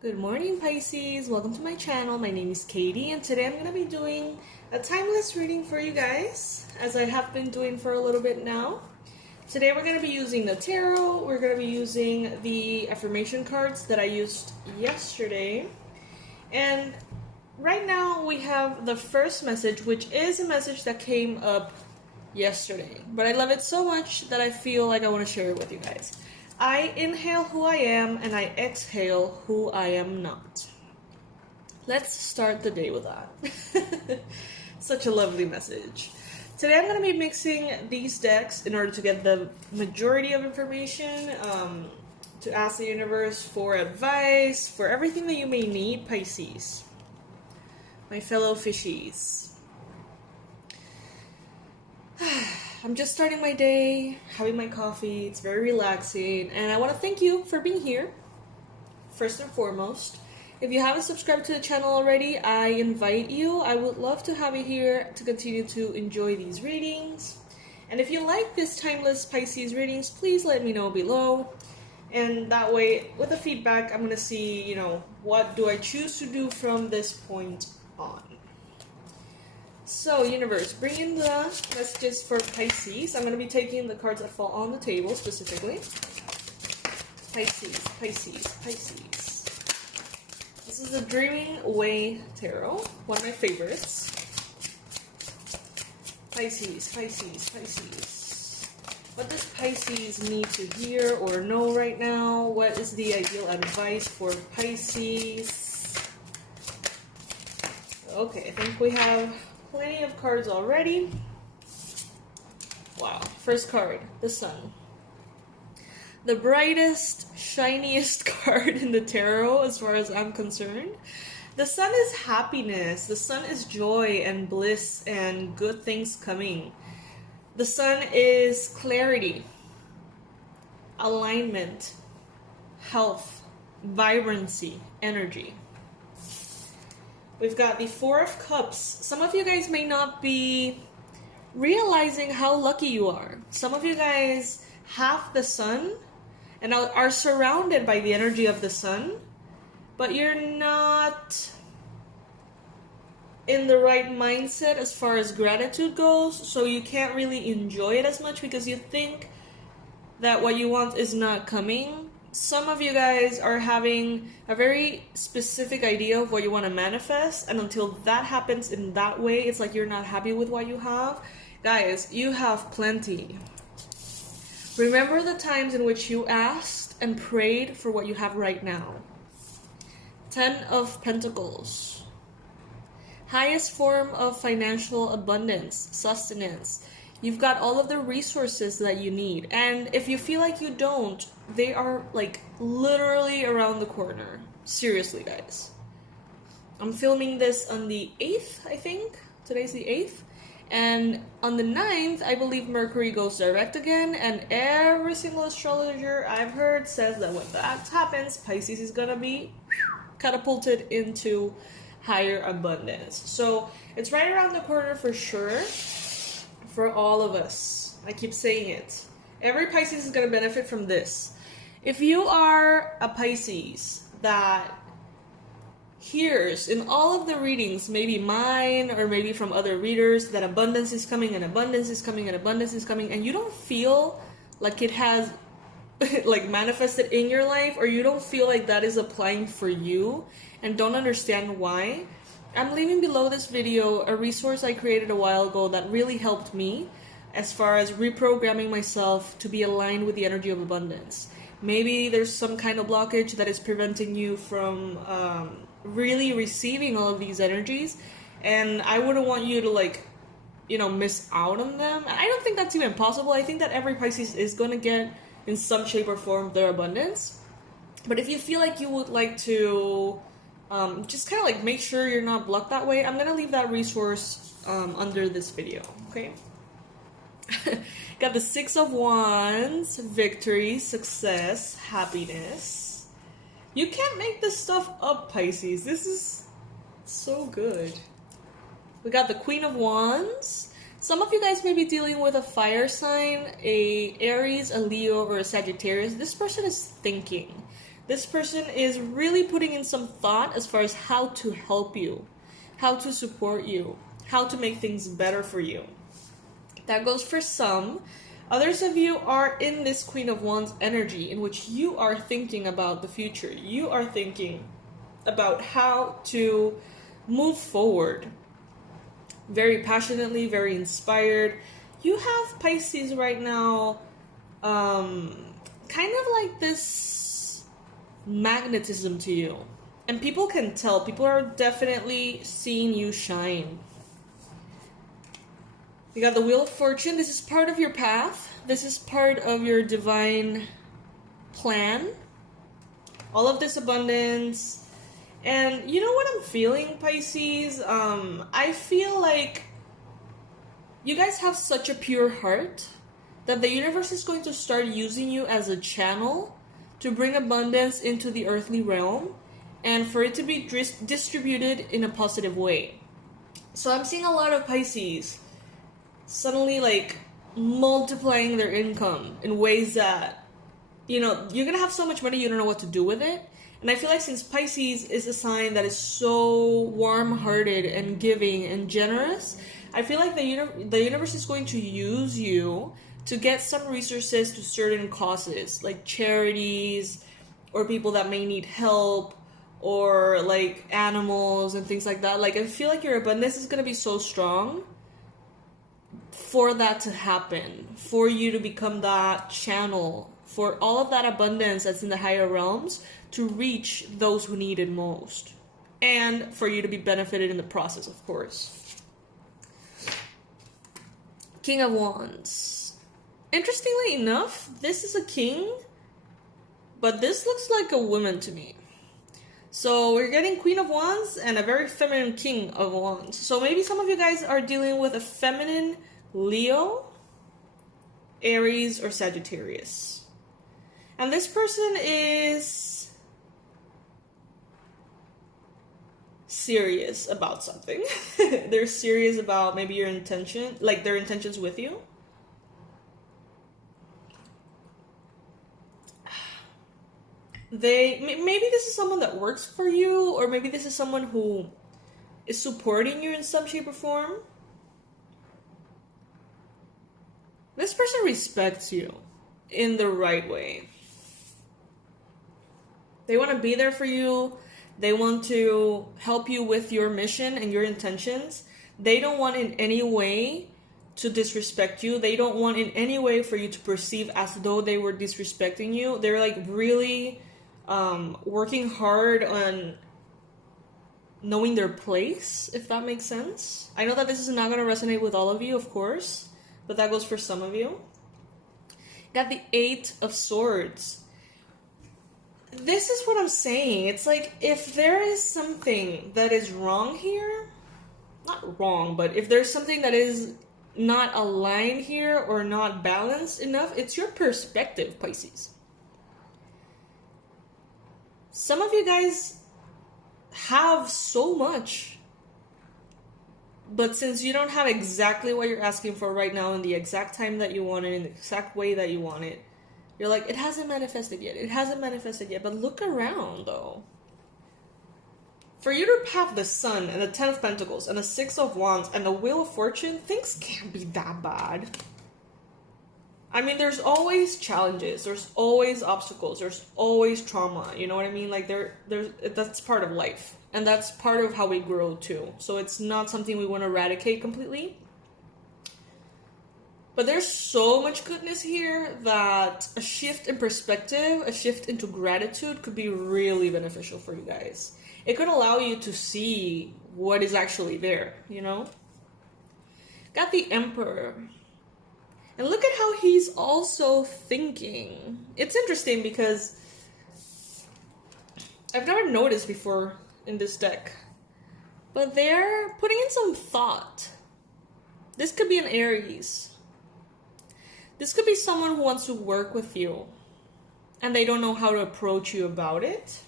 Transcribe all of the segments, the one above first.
Good morning, Pisces. Welcome to my channel. My name is Katie, and today I'm going to be doing a timeless reading for you guys, as I have been doing for a little bit now. Today we're going to be using the tarot. We're going to be using the affirmation cards that I used yesterday. And right now we have the first message, which is a message that came up yesterday. But I love it so much that I feel like I want to share it with you guys. I inhale who I am, and I exhale who I am not. Let's start the day with that. Such a lovely message. Today I'm going to be mixing these decks in order to get the majority of information, to ask the universe for advice, for everything that you may need, Pisces. My fellow fishies. I'm just starting my day, having my coffee. It's very relaxing, and I want to thank you for being here, first and foremost. If you haven't subscribed to the channel already, I invite you. I would love to have you here to continue to enjoy these readings. And if you like this timeless Pisces readings, please let me know below. And that way, with the feedback, I'm going to see, what do I choose to do from this point on. So, universe, bring in the messages for Pisces. I'm going to be taking the cards that fall on the table specifically. Pisces, Pisces, Pisces. This is the Dreaming Way Tarot, one of my favorites. Pisces, Pisces, Pisces. What does Pisces need to hear or know right now? What is the ideal advice for Pisces? Okay, I think we have plenty of cards already. Wow. First card, the Sun. The brightest, shiniest card in the tarot as far as I'm concerned. The Sun is happiness. The Sun is joy and bliss and good things coming. The Sun is clarity, alignment, health, vibrancy, energy. We've got the Four of Cups. Some of you guys may not be realizing how lucky you are. Some of you guys have the Sun and are surrounded by the energy of the Sun, but you're not in the right mindset as far as gratitude goes, so you can't really enjoy it as much because you think that what you want is not coming. Some of you guys are having a very specific idea of what you want to manifest, and until that happens in that way, it's like you're not happy with what you have. Guys, you have plenty. Remember the times in which you asked and prayed for what you have right now. 10 of Pentacles. Highest form of financial abundance, sustenance. You've got all of the resources that you need. And if you feel like you don't, they are like literally around the corner. Seriously, guys. I'm filming this on the 8th, I think. Today's the 8th. And on the 9th, I believe Mercury goes direct again. And every single astrologer I've heard says that when that happens, Pisces is gonna be catapulted into higher abundance. So it's right around the corner for sure. For all of us. I keep saying it. Every Pisces is going to benefit from this. If you are a Pisces that hears in all of the readings, maybe mine or maybe from other readers, that abundance is coming and abundance is coming and abundance is coming, and you don't feel like it has like manifested in your life, or you don't feel like that is applying for you and don't understand why, I'm leaving below this video a resource I created a while ago that really helped me as far as reprogramming myself to be aligned with the energy of abundance. Maybe there's some kind of blockage that is preventing you from really receiving all of these energies, and I wouldn't want you to miss out on them. And I don't think that's even possible. I think that every Pisces is going to get in some shape or form their abundance. But if you feel like you would like to just kind of make sure you're not blocked that way, I'm going to leave that resource under this video, okay? Got the Six of Wands, victory, success, happiness. You can't make this stuff up, Pisces. This is so good. We got the Queen of Wands. Some of you guys may be dealing with a fire sign, a Aries, a Leo, or a Sagittarius. This person is thinking. This person is really putting in some thought as far as how to help you, how to support you, how to make things better for you. That goes for some. Others of you are in this Queen of Wands energy in which you are thinking about the future. You are thinking about how to move forward very passionately, very inspired. You have Pisces right now, kind of like this magnetism to you. And people can tell. People are definitely seeing you shine. You got the Wheel of Fortune. This is part of your path. This is part of your divine plan. All of this abundance. And you know what I'm feeling, Pisces? I feel like you guys have such a pure heart that the universe is going to start using you as a channel to bring abundance into the earthly realm and for it to be distributed in a positive way. So I'm seeing a lot of Pisces suddenly like multiplying their income in ways that, you know, you're gonna have so much money you don't know what to do with it. And I feel like since Pisces is a sign that is so warm-hearted and giving and generous, I feel like the universe is going to use you to get some resources to certain causes, like charities, or people that may need help, or like animals and things like that. Like, I feel like your abundance is going to be so strong for that to happen, for you to become that channel, for all of that abundance that's in the higher realms to reach those who need it most, and for you to be benefited in the process, of course. King of Wands. Interestingly enough, this is a king, but this looks like a woman to me. So we're getting Queen of Wands and a very feminine King of Wands. So maybe some of you guys are dealing with a feminine Leo, Aries, or Sagittarius. And this person is serious about something. They're serious about maybe your intention, like their intentions with you. Maybe this is someone that works for you, or maybe this is someone who is supporting you in some shape or form. This person respects you in the right way. They want to be there for you. They want to help you with your mission and your intentions. They don't want in any way to disrespect you. They don't want in any way for you to perceive as though they were disrespecting you. They're like really working hard on knowing their place, if that makes sense. I know that this is not going to resonate with all of you, of course, but that goes for some of you. Got the Eight of Swords. This is what I'm saying. It's like, if there is something that is wrong here, not wrong, but if there's something that is not aligned here or not balanced enough, it's your perspective, Pisces. Some of you guys have so much, but since you don't have exactly what you're asking for right now in the exact time that you want it, in the exact way that you want it, you're like, it hasn't manifested yet. It hasn't manifested yet. But look around, though. For you to have the Sun and the Ten of Pentacles and the Six of Wands and the Wheel of Fortune, things can't be that bad. I mean, there's always challenges. There's always obstacles. There's always trauma. You know what I mean? Like, that's part of life. And that's part of how we grow, too. So it's not something we want to eradicate completely. But there's so much goodness here that a shift in perspective, a shift into gratitude could be really beneficial for you guys. It could allow you to see what is actually there, you know? Got the Emperor. And look at how he's also thinking. It's interesting because I've never noticed before in this deck. But they're putting in some thought. This could be an Aries. This could be someone who wants to work with you and they don't know how to approach you about it.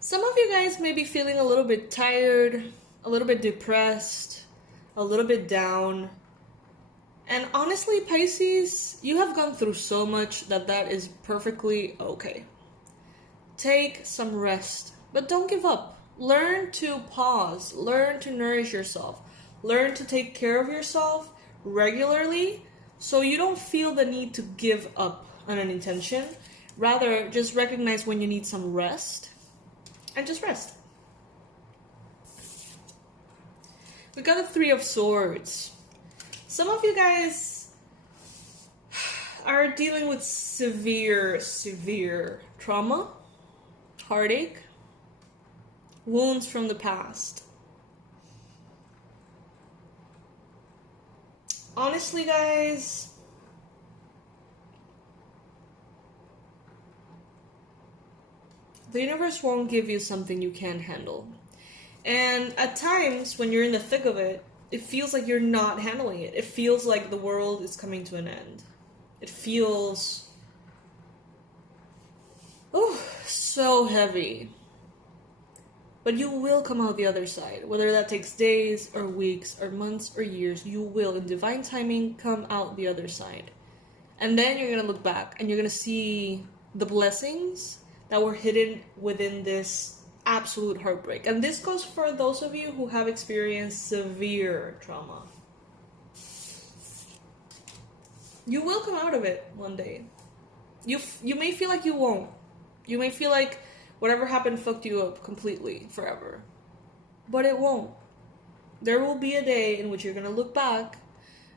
Some of you guys may be feeling a little bit tired, a little bit depressed, a little bit down. And honestly, Pisces, you have gone through so much that is perfectly okay. Take some rest, but don't give up. Learn to pause, learn to nourish yourself, learn to take care of yourself regularly so you don't feel the need to give up on an intention. Rather, just recognize when you need some rest and just rest. We got the Three of Swords. Some of you guys are dealing with severe trauma, heartache, wounds from the past. Honestly, guys, the universe won't give you something you can't handle. And at times, when you're in the thick of it, it feels like you're not handling it. It feels like the world is coming to an end. It feels, so heavy. But you will come out the other side. Whether that takes days or weeks or months or years, you will, in divine timing, come out the other side. And then you're going to look back and you're going to see the blessings that were hidden within this absolute heartbreak. And this goes for those of you who have experienced severe trauma. You will come out of it one day. You may feel like you won't. You may feel like whatever happened fucked you up completely, forever. But it won't. There will be a day in which you're going to look back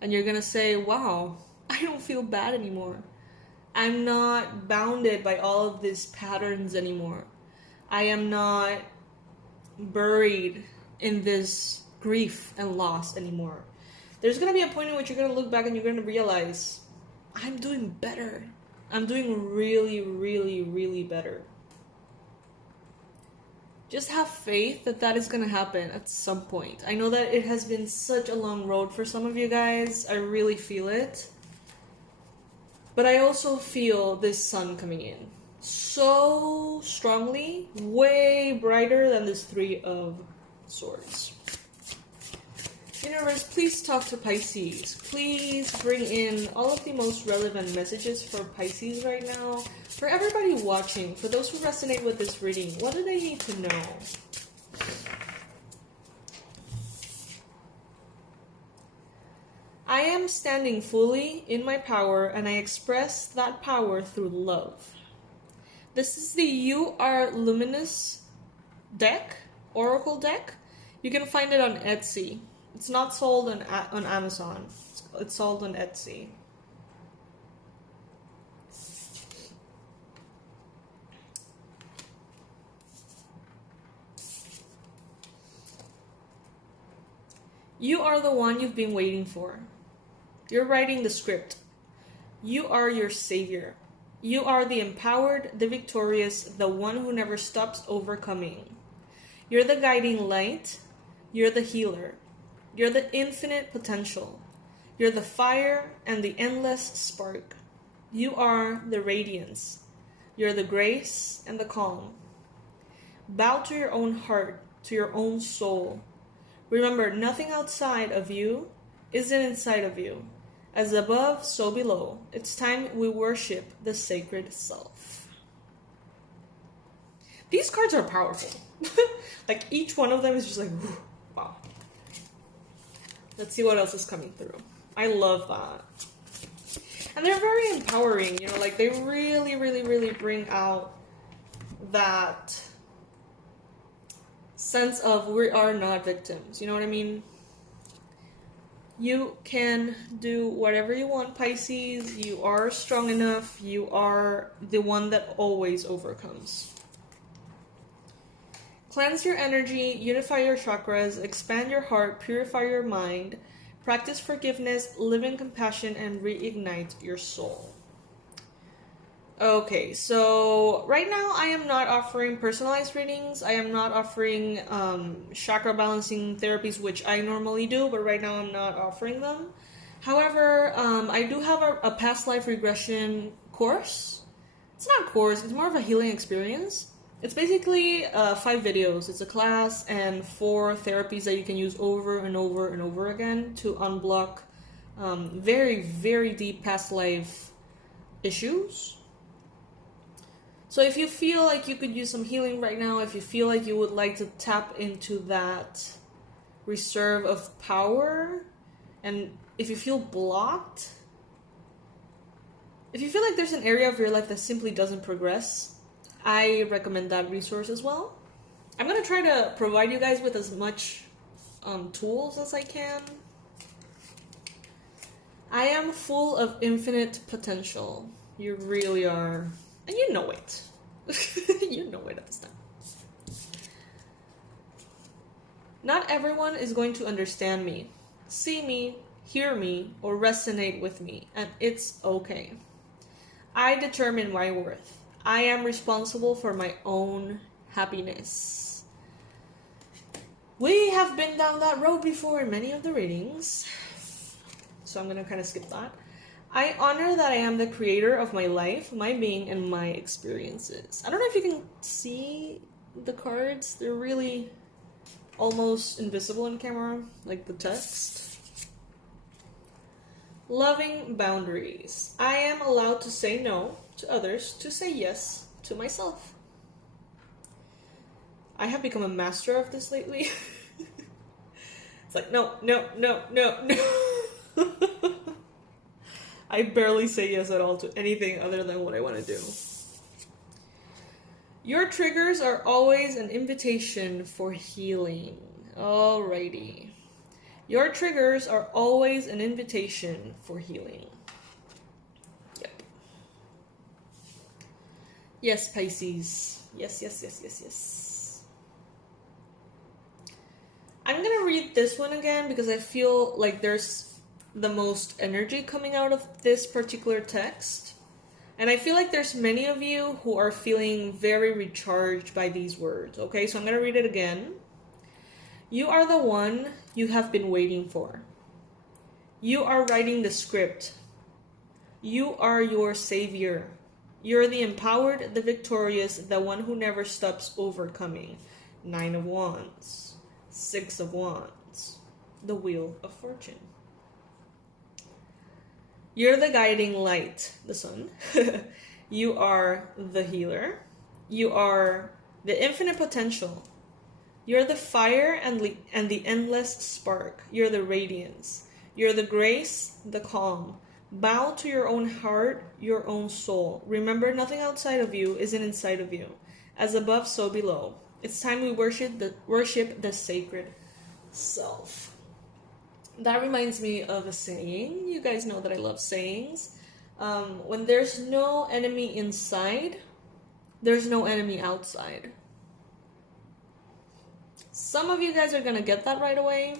and you're going to say, wow, I don't feel bad anymore. I'm not bounded by all of these patterns anymore. I am not buried in this grief and loss anymore. There's going to be a point in which you're going to look back and you're going to realize, I'm doing better. I'm doing really better. Just have faith that is going to happen at some point. I know that it has been such a long road for some of you guys. I really feel it. But I also feel this sun coming in so strongly, way brighter than this Three of Swords. Universe, please talk to Pisces. Please bring in all of the most relevant messages for Pisces right now. For everybody watching, for those who resonate with this reading, what do they need to know? I am standing fully in my power and I express that power through love. This is the You Are Luminous deck, Oracle deck. You can find it on Etsy. It's not sold on Amazon. It's sold on Etsy. You are the one you've been waiting for. You're writing the script. You are your savior. You are the empowered, the victorious, the one who never stops overcoming. You're the guiding light. You're the healer. You're the infinite potential. You're the fire and the endless spark. You are the radiance. You're the grace and the calm. Bow to your own heart, to your own soul. Remember, nothing outside of you isn't inside of you. As above, so below. It's time we worship the sacred self. These cards are powerful. Like, each one of them is just like, wow. Let's see what else is coming through. I love that. And they're very empowering, you know, like they really bring out that sense of we are not victims, you know what I mean? You can do whatever you want, Pisces. You are strong enough. You are the one that always overcomes. Cleanse your energy, unify your chakras, expand your heart, purify your mind, practice forgiveness, live in compassion, and reignite your soul. Okay, so right now I am not offering personalized readings. I am not offering chakra balancing therapies, which I normally do, but right now I'm not offering them. However, I do have a past life regression course. It's not a course, it's more of a healing experience It's basically 5 videos. It's a class and 4 therapies that you can use over and over and over again to unblock very, very deep past life issues. So if you feel like you could use some healing right now, if you feel like you would like to tap into that reserve of power, and if you feel blocked, if you feel like there's an area of your life that simply doesn't progress, I recommend that resource as well. I'm going to try to provide you guys with as much tools as I can. I am full of infinite potential. You really are. And you know it. You know it at this time. Not everyone is going to understand me, see me, hear me, or resonate with me, and it's okay. I determine my worth. I am responsible for my own happiness. We have been down that road before in many of the readings, so I'm going to kind of skip that. I honor that I am the creator of my life, my being, and my experiences. I don't know if you can see the cards. They're really almost invisible in camera, like the text. Loving boundaries. I am allowed to say no to others, to say yes to myself. I have become a master of this lately. It's like, no. I barely say yes at all to anything other than what I want to do. Your triggers are always an invitation for healing. Alrighty. Your triggers are always an invitation for healing. Yep. Yes, Pisces. Yes. I'm gonna read this one again because I feel like there's the most energy coming out of this particular text. And I feel like there's many of you who are feeling very recharged by these words. Okay, so I'm gonna read it again. You are the one you have been waiting for. You are writing the script. You are your savior. You're the empowered, the victorious, the one who never stops overcoming. 9 of Wands, 6 of Wands, the Wheel of Fortune. You're the guiding light, the sun. You are the healer. You are the infinite potential. You're the fire and the endless spark. You're the radiance. You're the grace, the calm. Bow to your own heart, your own soul. Remember, nothing outside of you isn't inside of you. As above, so below. It's time we worship the sacred self. That reminds me of a saying. You guys know that I love sayings. When there's no enemy inside, there's no enemy outside. Some of you guys are going to get that right away.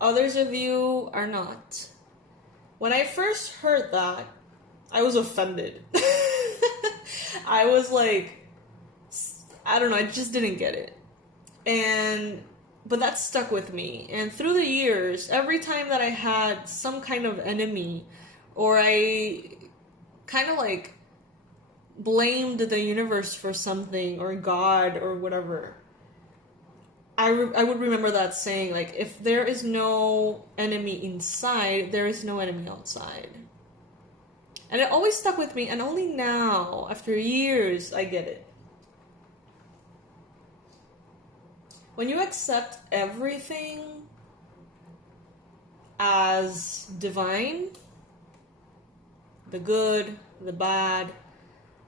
Others of you are not. When I first heard that, I was offended. I was like, I don't know, I just didn't get it. But that stuck with me. And through the years, every time that I had some kind of enemy, or I kind of like blamed the universe for something, or God, or whatever, I would remember that saying, like, if there is no enemy inside, there is no enemy outside. And it always stuck with me, and only now, after years, I get it. When you accept everything as divine, the good, the bad,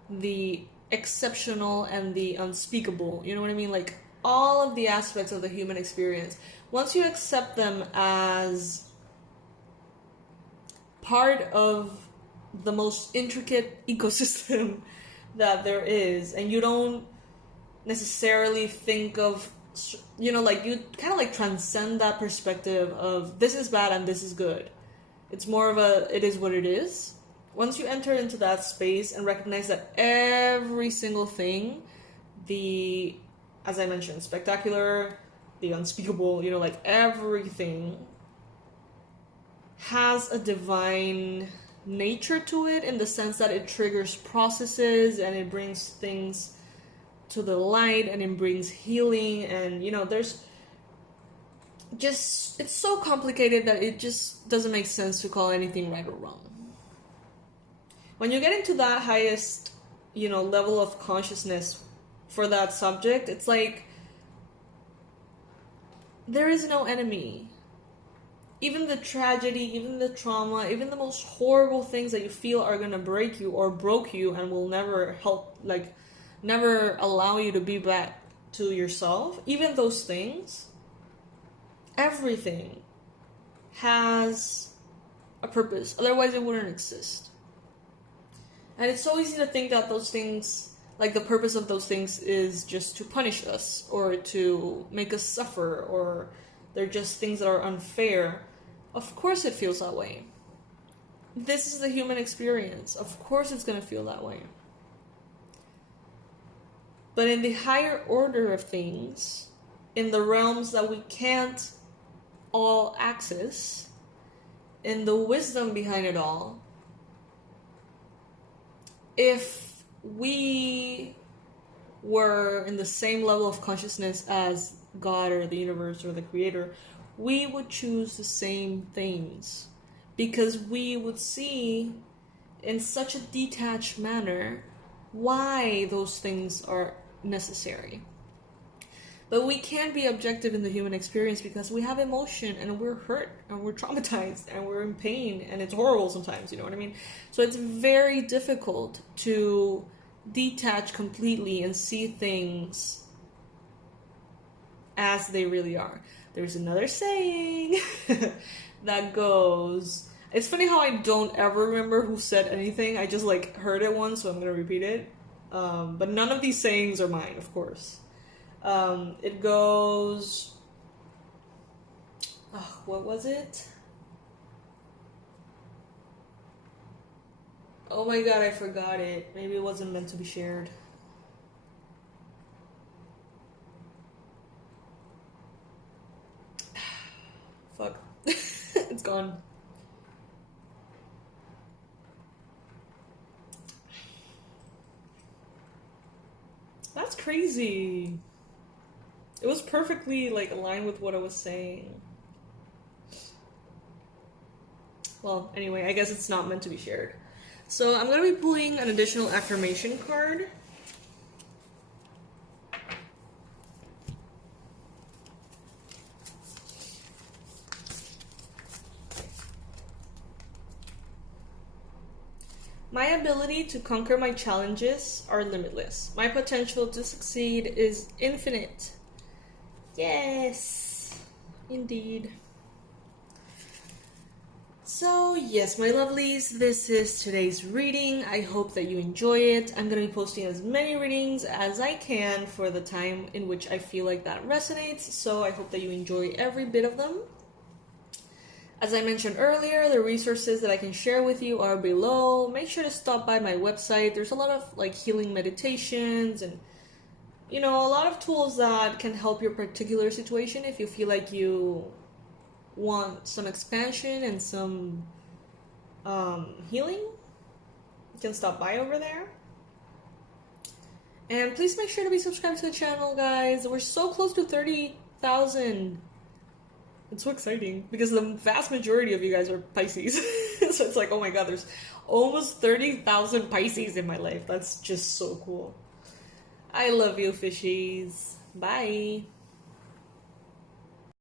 the exceptional, and the unspeakable, you know what I mean? Like, all of the aspects of the human experience, once you accept them as part of the most intricate ecosystem that there is, and you don't necessarily think of, you know, like, you kind of like transcend that perspective of this is bad and this is good. It's more of a, it is what it is. Once you enter into that space and recognize that every single thing, the, as I mentioned, spectacular, the unspeakable, you know, like everything has a divine nature to it, in the sense that it triggers processes and it brings things to the light, and it brings healing. And there's just, it's so complicated that it just doesn't make sense to call anything right or wrong. When you get into that highest level of consciousness for that subject, it's like there is no enemy. Even the tragedy, even the trauma, even the most horrible things that you feel are gonna break you or broke you and will never help, like never allow you to be back to yourself, even those things, everything has a purpose. Otherwise it wouldn't exist. And it's so easy to think that those things, like the purpose of those things is just to punish us or to make us suffer, or they're just things that are unfair. Of course it feels that way. This is the human experience. Of course it's going to feel that way. But in the higher order of things, in the realms that we can't all access, in the wisdom behind it all, if we were in the same level of consciousness as God or the universe or the creator, we would choose the same things, because we would see in such a detached manner why those things are necessary. But we can't be objective in the human experience because we have emotion and we're hurt and we're traumatized and we're in pain and it's horrible sometimes, you know what I mean? So it's very difficult to detach completely and see things as they really are. There's another saying that goes, it's funny how I don't ever remember who said anything. I just heard it once, so I'm gonna repeat it. But none of these sayings are mine, of course. It goes, what was it? Oh my god, I forgot it. Maybe it wasn't meant to be shared. Fuck. It's gone. That's crazy. It was perfectly aligned with what I was saying. Well, anyway, I guess it's not meant to be shared. So I'm going to be pulling an additional affirmation card. My ability to conquer my challenges are limitless. My potential to succeed is infinite. Yes, indeed. So yes, my lovelies, this is today's reading. I hope that you enjoy it. I'm going to be posting as many readings as I can for the time in which I feel like that resonates. So I hope that you enjoy every bit of them. As I mentioned earlier, the resources that I can share with you are below. Make sure to stop by my website. There's a lot of healing meditations and a lot of tools that can help your particular situation. If you feel like you want some expansion and some healing, you can stop by over there. And please make sure to be subscribed to the channel, guys. We're so close to 30,000. It's so exciting because the vast majority of you guys are Pisces. So it's oh my god, there's almost 30,000 Pisces in my life. That's just so cool. I love you, fishies. Bye.